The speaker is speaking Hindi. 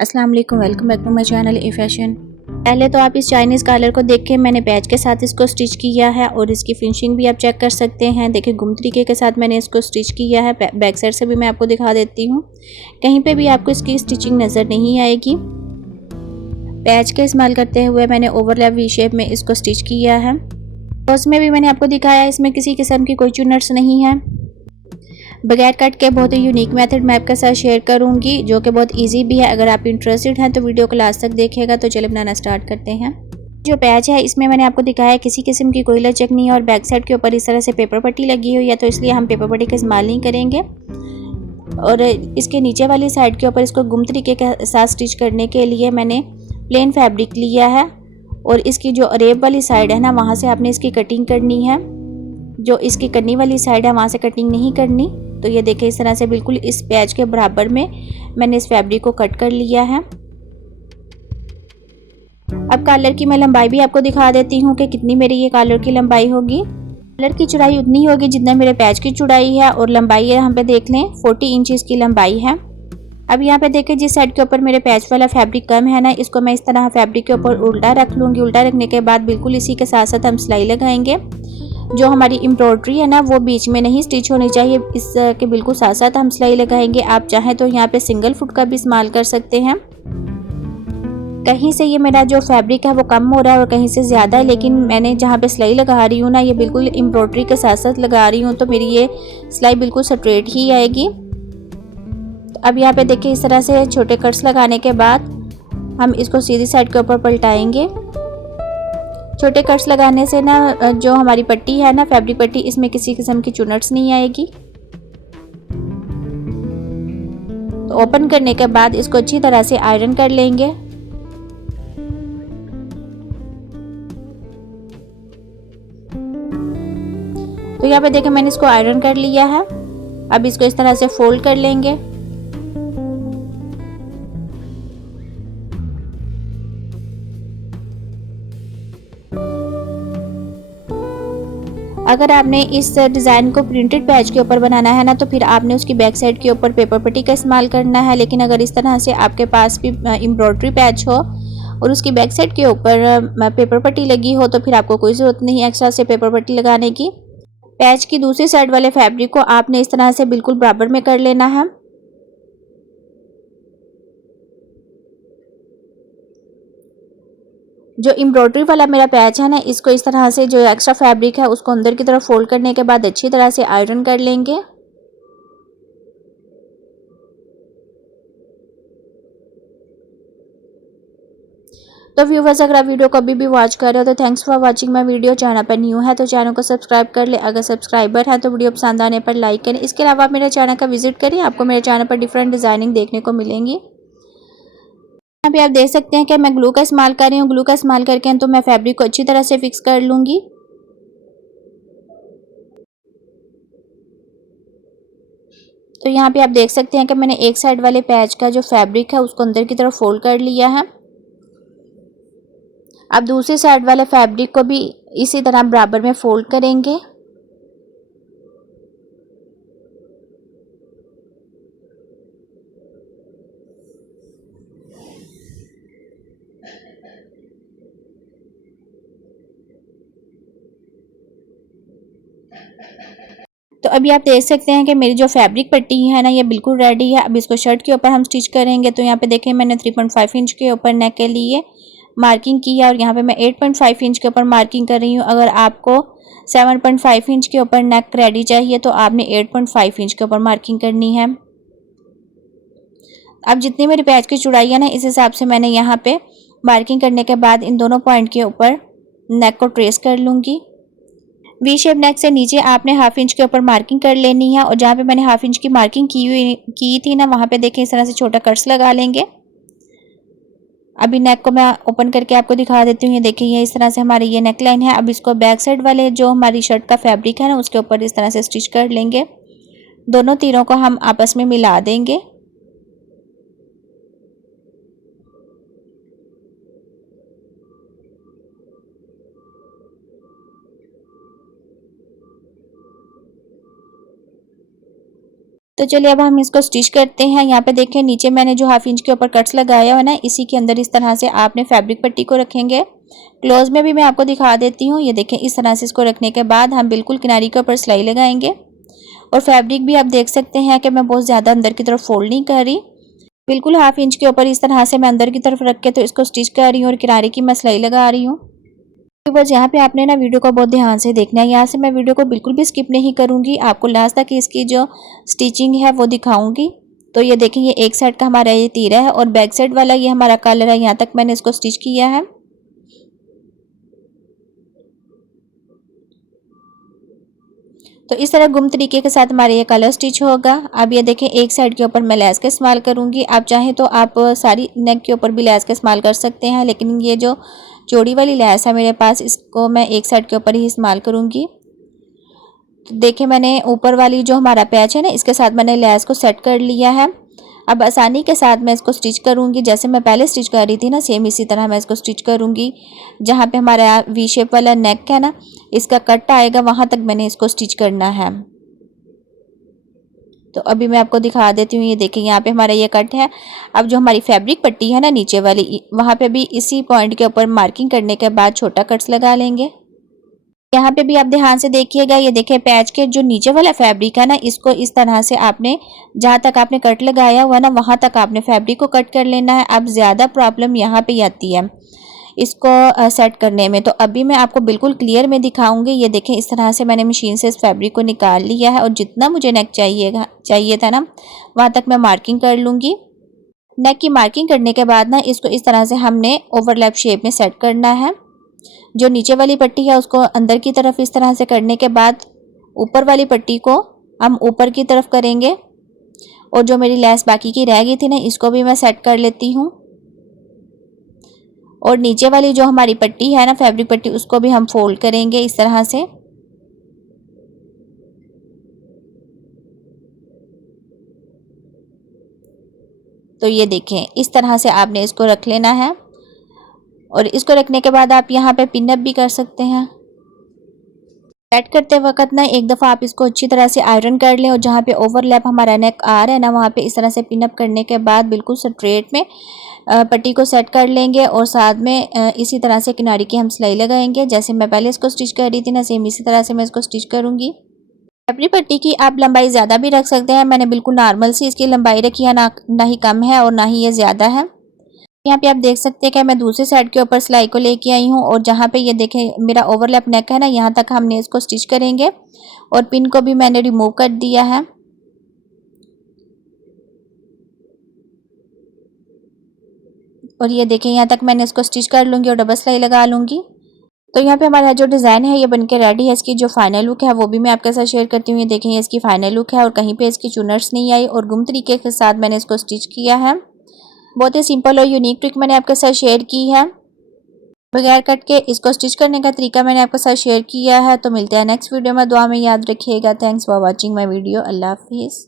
अस्सलाम वालेकुम, welcome back to my channel a fashion. पहले तो आप इस चाइनीज़ कॉलर को देख के मैंने पैच के साथ इसको स्टिच किया है और इसकी फिनिशिंग भी आप चेक कर सकते हैं। देखिए गुम तरीके के साथ मैंने इसको स्टिच किया है। बैक साइड से भी मैं आपको दिखा देती हूँ, कहीं पे भी आपको इसकी स्टिचिंग नज़र नहीं आएगी। पैच का इस्तेमाल करते हुए मैंने ओवरलैप वी शेप में इसको स्टिच किया है। तो उसमें भी मैंने आपको दिखाया, इसमें किसी किस्म की कोई चुनट्स नहीं है। बगैर कट के बहुत ही यूनिक मेथड मैं आपके साथ शेयर करूंगी, जो कि बहुत इजी भी है। अगर आप इंटरेस्टेड हैं तो वीडियो को लास्ट तक देखिएगा। तो चलिए बनाना स्टार्ट करते हैं। जो पैच है इसमें मैंने आपको दिखाया है किसी किस्म की कोई लचक नहीं है और बैक साइड के ऊपर इस तरह से पेपर पट्टी लगी हुई है, तो इसलिए हम पेपर पट्टी का इस्तेमाल नहीं करेंगे। और इसके नीचे वाली साइड के ऊपर इसको गुम तरीके के साथ स्टिच करने के लिए मैंने प्लेन फैब्रिक लिया है और इसकी जो अरेब वाली साइड है ना, वहाँ से आपने इसकी कटिंग करनी है। जो इसकी कन्नी वाली साइड है वहाँ से कटिंग नहीं करनी। तो ये देखिए इस तरह से बिल्कुल इस पैच के बराबर में मैंने इस फैब्रिक को कट कर लिया है। अब कॉलर की मैं लंबाई भी आपको दिखा देती हूँ कि कितनी मेरी ये कॉलर की लंबाई होगी। कॉलर की चौड़ाई उतनी होगी जितना मेरे पैच की चौड़ाई है और लंबाई यहाँ पे देख लें 40 इंचज़ की लंबाई है। अब यहाँ पे देखिए जिस साइड के ऊपर मेरे पैच वाला फैब्रिक कम है ना, इसको मैं इस तरह फैब्रिक के ऊपर उल्टा रख लूँगी। उल्टा रखने के बाद बिल्कुल इसी के साथ साथ हम सिलाई लगाएंगे। जो हमारी एम्ब्रॉयडरी है ना, वो बीच में नहीं स्टिच होनी चाहिए, इसके बिल्कुल साथ साथ हम सिलाई लगाएंगे। आप चाहें तो यहाँ पे सिंगल फुट का भी इस्तेमाल कर सकते हैं। कहीं से ये मेरा जो फैब्रिक है वो कम हो रहा है और कहीं से ज़्यादा है, लेकिन मैंने जहाँ पे सिलाई लगा रही हूँ ना, ये बिल्कुल एम्ब्रॉयडरी के साथ साथ लगा रही हूँ, तो मेरी ये सिलाई बिल्कुल स्ट्रेट ही आएगी। अब यहाँ पे देखिए इस तरह से छोटे कट्स लगाने के बाद हम इसको सीधी साइड के ऊपर पलटाएंगे। छोटे कट्स लगाने से ना जो हमारी पट्टी है ना, फैब्रिक पट्टी, इसमें किसी किस्म की चुनट्स नहीं आएगी। तो ओपन करने के बाद इसको अच्छी तरह से आयरन कर लेंगे। तो यहाँ पे देखिए मैंने इसको आयरन कर लिया है। अब इसको इस तरह से फोल्ड कर लेंगे। अगर आपने इस डिज़ाइन को प्रिंटेड पैच के ऊपर बनाना है ना, तो फिर आपने उसकी बैक साइड के ऊपर पेपर पट्टी का इस्तेमाल करना है। लेकिन अगर इस तरह से आपके पास भी एम्ब्रॉयडरी पैच हो और उसकी बैक साइड के ऊपर पेपर पट्टी लगी हो, तो फिर आपको कोई ज़रूरत नहीं एक्स्ट्रा से पेपर पट्टी लगाने की। पैच की दूसरी साइड वाले फैब्रिक को आपने इस तरह से बिल्कुल बराबर में कर लेना है। जो एम्ब्रॉयडरी वाला मेरा पैच है ना, इसको इस तरह से जो एक्स्ट्रा फैब्रिक है उसको अंदर की तरफ फोल्ड करने के बाद अच्छी तरह से आयरन कर लेंगे। तो व्यूवर्स, अगर आप वीडियो को अभी भी वॉच कर रहे हो तो thanks for watching my video. Channel पर न्यू है तो चैनल को सब्सक्राइब कर ले। अगर सब्सक्राइबर है तो वीडियो पसंद आने पर लाइक करें। इसके अलावा आप मेरे चैनल का विजिट करें, आपको मेरे चैनल पर डिफरेंट डिज़ाइनिंग देखने को मिलेंगी। यहाँ पे आप देख सकते हैं कि मैं ग्लू का इस्तेमाल कर रही हूँ। ग्लू का इस्तेमाल करके तो मैं फैब्रिक को अच्छी तरह से फिक्स कर लूँगी। तो यहाँ पे आप देख सकते हैं कि मैंने एक साइड वाले पैच का जो फैब्रिक है उसको अंदर की तरफ फोल्ड कर लिया है। अब दूसरी साइड वाले फैब्रिक को भी इसी तरह बराबर में फोल्ड करेंगे। तो अभी आप देख सकते हैं कि मेरी जो फैब्रिक पट्टी है ना, ये बिल्कुल रेडी है। अब इसको शर्ट के ऊपर हम स्टिच करेंगे। तो यहाँ पे देखें मैंने 3.5 इंच के ऊपर नेक के लिए मार्किंग की है और यहाँ पे मैं 8.5 इंच के ऊपर मार्किंग कर रही हूँ। अगर आपको 7.5 इंच के ऊपर नेक रेडी चाहिए तो आपने 8.5 इंच के ऊपर मार्किंग करनी है। अब जितनी मेरी पैच की चौड़ाई है ना, इस हिसाब से मैंने यहाँ पे मार्किंग करने के बाद इन दोनों पॉइंट के ऊपर नेक को ट्रेस कर लूँगी। वी शेप नेक से नीचे आपने हाफ इंच के ऊपर मार्किंग कर लेनी है और जहाँ पे मैंने हाफ इंच की मार्किंग की थी ना, वहाँ पे देखें इस तरह से छोटा कट्स लगा लेंगे। अभी नेक को मैं ओपन करके आपको दिखा देती हूँ। ये देखिए ये इस तरह से हमारी ये नेक लाइन है। अब इसको बैक साइड वाले जो हमारी शर्ट का फैब्रिक है ना, उसके ऊपर इस तरह से स्टिच कर लेंगे। दोनों तीरों को हम आपस में मिला देंगे। तो चलिए अब हम इसको स्टिच करते हैं। यहाँ पे देखें नीचे मैंने जो 1/2 इंच के ऊपर कट्स लगाया है ना, इसी के अंदर इस तरह से आपने फैब्रिक पट्टी को रखेंगे। क्लोज में भी मैं आपको दिखा देती हूँ। ये देखें इस तरह से इसको रखने के बाद हम बिल्कुल किनारी के ऊपर सिलाई लगाएंगे। और फैब्रिक भी आप देख सकते हैं कि मैं बहुत ज़्यादा अंदर की तरफ फोल्ड नहीं कर रही, बिल्कुल 1/2 इंच के ऊपर इस तरह से मैं अंदर की तरफ रख के तो इसको स्टिच कर रही हूँ और किनारे की मैं सिलाई लगा रही हूँ। तो बस यहाँ पे आपने ना वीडियो को बहुत ध्यान से देखना है। यहाँ से मैं वीडियो को बिल्कुल भी स्किप नहीं करूँगी, आपको लास्ट तक इसकी जो स्टिचिंग है वो दिखाऊंगी। तो ये देखें ये एक साइड का हमारा ये तीरा है और बैक साइड वाला ये हमारा कलर है, यहाँ तक मैंने इसको स्टिच किया है। तो इस तरह गुम तरीके के साथ हमारे ये कलर स्टिच होगा। अब ये देखें एक साइड के ऊपर मैं लेस का इस्तेमाल करूँगी। आप चाहें तो आप सारी नेक के ऊपर भी लेस का इस्तेमाल कर सकते हैं, लेकिन ये जो चौड़ी वाली लेस है मेरे पास, इसको मैं एक साइड के ऊपर ही इस्तेमाल करूँगी। तो देखें मैंने ऊपर वाली जो हमारा पैच है ना, इसके साथ मैंने लेस को सेट कर लिया है। अब आसानी के साथ मैं इसको स्टिच करूँगी, जैसे मैं पहले स्टिच कर रही थी ना, सेम इसी तरह मैं इसको स्टिच करूँगी। जहाँ पे हमारा वी शेप वाला नेक है ना, इसका कट आएगा वहाँ तक मैंने इसको स्टिच करना है। तो अभी मैं आपको दिखा देती हूँ। ये देखें यहाँ पे हमारा ये कट है। अब जो हमारी फैब्रिक पट्टी है ना नीचे वाली, वहाँ पे भी इसी पॉइंट के ऊपर मार्किंग करने के बाद छोटा कट्स लगा लेंगे। यहाँ पे भी आप ध्यान से देखिएगा। ये देखें पैच के जो नीचे वाला फैब्रिक है ना, इसको इस तरह से आपने जहाँ तक आपने कट लगाया हुआ ना, वहाँ तक आपने फैब्रिक को कट कर लेना है। अब ज़्यादा प्रॉब्लम यहाँ पे आती है इसको सेट करने में। तो अभी मैं आपको बिल्कुल क्लियर में दिखाऊंगी। ये देखें इस तरह से मैंने मशीन से इस फैब्रिक को निकाल लिया है और जितना मुझे नेक चाहिए था ना, वहाँ तक मैं मार्किंग कर लूँगी। नेक की मार्किंग करने के बाद ना, इसको इस तरह से हमने ओवरलैप शेप में सेट करना है। जो नीचे वाली पट्टी है उसको अंदर की तरफ इस तरह से करने के बाद ऊपर वाली पट्टी को हम ऊपर की तरफ करेंगे। और जो मेरी लेस बाकी की रह गई थी ना, इसको भी मैं सेट कर लेती हूँ। और नीचे वाली जो हमारी पट्टी है ना, फैब्रिक पट्टी, उसको भी हम फोल्ड करेंगे इस तरह से। तो ये देखें इस तरह से आपने इसको रख लेना है। और इसको रखने के बाद आप यहाँ पे पिन अप भी कर सकते हैं। सेट करते वक्त ना एक दफ़ा आप इसको अच्छी तरह से आयरन कर लें और जहाँ पे ओवरलैप हमारा नेक आ रहा है ना, वहाँ पे इस तरह से पिन अप करने के बाद बिल्कुल स्ट्रेट में पट्टी को सेट कर लेंगे। और साथ में इसी तरह से किनारे की हम सिलाई लगाएंगे। जैसे मैं पहले इसको स्टिच कर रही थी ना, सेम इसी तरह से मैं इसको स्टिच करूँगी। फैब्रिक पट्टी की आप लंबाई ज़्यादा भी रख सकते हैं। मैंने बिल्कुल नॉर्मल सी इसकी लंबाई रखी है, ना ही कम है और ना ही ये ज़्यादा है। यहाँ पे आप देख सकते हैं कि मैं दूसरी साइड के ऊपर सिलाई को लेके आई हूँ और जहाँ पे ये देखें मेरा ओवरलैप नेक है ना, यहाँ तक हमने इसको स्टिच करेंगे। और पिन को भी मैंने रिमूव कर दिया है। और ये देखें यहाँ तक मैंने इसको स्टिच कर लूँगी और डबल सिलाई लगा लूँगी। तो यहाँ पे हमारा जो डिज़ाइन है ये बनके रेडी है। इसकी जो फाइनल लुक है वो भी मैं आपके साथ शेयर करती हूँ। ये देखें ये इसकी फाइनल लुक है और कहीं पे इसकी चुनर्स नहीं आई और गुम तरीके के साथ मैंने इसको स्टिच किया है। बहुत ही सिंपल और यूनिक ट्रिक मैंने आपके साथ शेयर की है। बगैर कट के इसको स्टिच करने का तरीका मैंने आपके साथ शेयर किया है। तो मिलते हैं नेक्स्ट वीडियो में। दुआ में याद रखिएगा। Thanks for watching my video. अल्लाह हाफिज़।